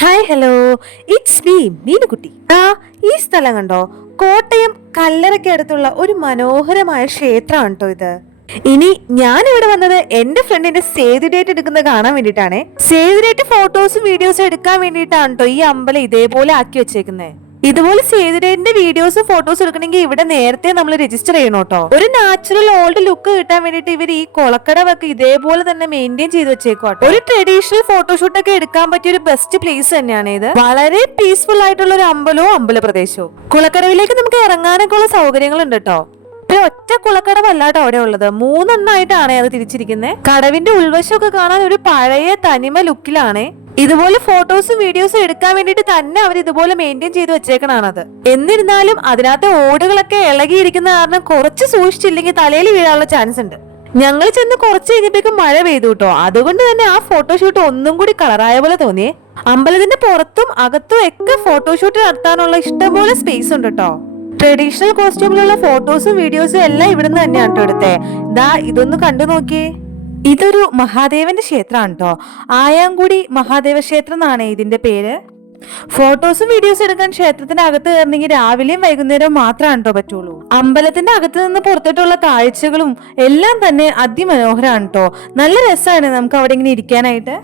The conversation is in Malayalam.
Hi hello, it's me Meenukutty. ഈ സ്ഥലം കണ്ടോ? കോട്ടയം കല്ലറയ്ക്ക് അടുത്തുള്ള ഒരു മനോഹരമായ ക്ഷേത്രമാണ് കേട്ടോ ഇത്. ഇനി ഞാൻ ഇവിടെ വന്നത് എന്റെ ഫ്രണ്ടിന്റെ സേവ് ഡേറ്റ് എടുക്കുന്നത് കാണാൻ വേണ്ടിയിട്ടാണ്. സേവ് ഡേറ്റ് ഫോട്ടോസും വീഡിയോസും എടുക്കാൻ വേണ്ടിയിട്ടാണ് കേട്ടോ ഈ അമ്പലം ഇതേപോലെ ആക്കി വെച്ചേക്കുന്നത്. ഇതുപോലെ സേവ് ഡേറ്റിന്റെ വീഡിയോസും ഫോട്ടോസും എടുക്കണമെങ്കിൽ ഇവിടെ നേരത്തെ നമ്മൾ രജിസ്റ്റർ ചെയ്യണം കേട്ടോ. ഒരു നാച്ചുറൽ ഓൾഡ് ലുക്ക് കിട്ടാൻ വേണ്ടിയിട്ട് ഇവർ ഈ കൊളക്കടവൊക്കെ ഇതേപോലെ തന്നെ മെയിൻറ്റെയിൻ ചെയ്ത് വെച്ചേക്കോട്ടെ. ഒരു ട്രഡീഷണൽ ഫോട്ടോഷൂട്ട് ഒക്കെ എടുക്കാൻ പറ്റിയ ഒരു ബെസ്റ്റ് പ്ലേസ് തന്നെയാണ് ഇത്. വളരെ പീസ്ഫുൾ ആയിട്ടുള്ള ഒരു അമ്പലവും അമ്പലപ്രദേശവും. കുളക്കടവിലേക്ക് നമുക്ക് ഇറങ്ങാനൊക്കെ ഉള്ള സൗകര്യങ്ങളുണ്ട് കേട്ടോ. ഒറ്റ കുളക്കടവല്ലാട്ടോ അവിടെ ഉള്ളത്, 3 എണ്ണമായിട്ടാണ് അത് തിരിച്ചിരിക്കുന്നത്. കടവിന്റെ ഉൾവശമൊക്കെ കാണാൻ ഒരു പഴയ തനിമ ലുക്കിലാണ്. ഇതുപോലെ ഫോട്ടോസും വീഡിയോസും എടുക്കാൻ വേണ്ടിട്ട് തന്നെ അവർ ഇതുപോലെ മെയിൻറ്റെയിൻ ചെയ്ത് വെച്ചേക്കണത്. എന്നിരുന്നാലും അതിനകത്തെ ഓടുകളൊക്കെ ഇളകിയിരിക്കുന്ന കാരണം കുറച്ച് സൂക്ഷിച്ചില്ലെങ്കിൽ തലയിൽ വീഴാനുള്ള ചാൻസ് ഉണ്ട്. ഞങ്ങൾ ചെന്ന് കുറച്ച് കഴിഞ്ഞപ്പോഴേക്കും മഴ പെയ്തു കേട്ടോ. അതുകൊണ്ട് തന്നെ ആ ഫോട്ടോഷൂട്ട് ഒന്നും കൂടി കളറായ പോലെ തോന്നിയേ. അമ്പലത്തിന്റെ പുറത്തും അകത്തും ഒക്കെ ഫോട്ടോഷൂട്ട് നടത്താനുള്ള ഇഷ്ടംപോലെ സ്പേസ് ഉണ്ട് കേട്ടോ. ട്രഡീഷണൽ കോസ്റ്റ്യൂമിലുള്ള ഫോട്ടോസും വീഡിയോസും എല്ലാം ഇവിടുന്ന് തന്നെയാണ് കേട്ടോ എടുത്തേ. ഇതൊന്ന് കണ്ടു നോക്കിയേ. ഇതൊരു മഹാദേവന്റെ ക്ഷേത്രമാണ് കേട്ടോ. ആയാങ്കുടി മഹാദേവ ക്ഷേത്രം എന്നാണ് ഇതിന്റെ പേര്. ഫോട്ടോസും വീഡിയോസും എടുക്കാൻ ക്ഷേത്രത്തിന്റെ അകത്ത് കയറണമെങ്കിൽ രാവിലെയും വൈകുന്നേരവും മാത്രമാണ് കേട്ടോ പറ്റുള്ളൂ. അമ്പലത്തിന്റെ അകത്ത് നിന്ന് പുറത്തോട്ടുള്ള കാഴ്ചകളും എല്ലാം തന്നെ അതിമനോഹരമാണ് കേട്ടോ. നല്ല രസമാണ് നമുക്ക് അവിടെ ഇങ്ങനെ ഇരിക്കാനായിട്ട്.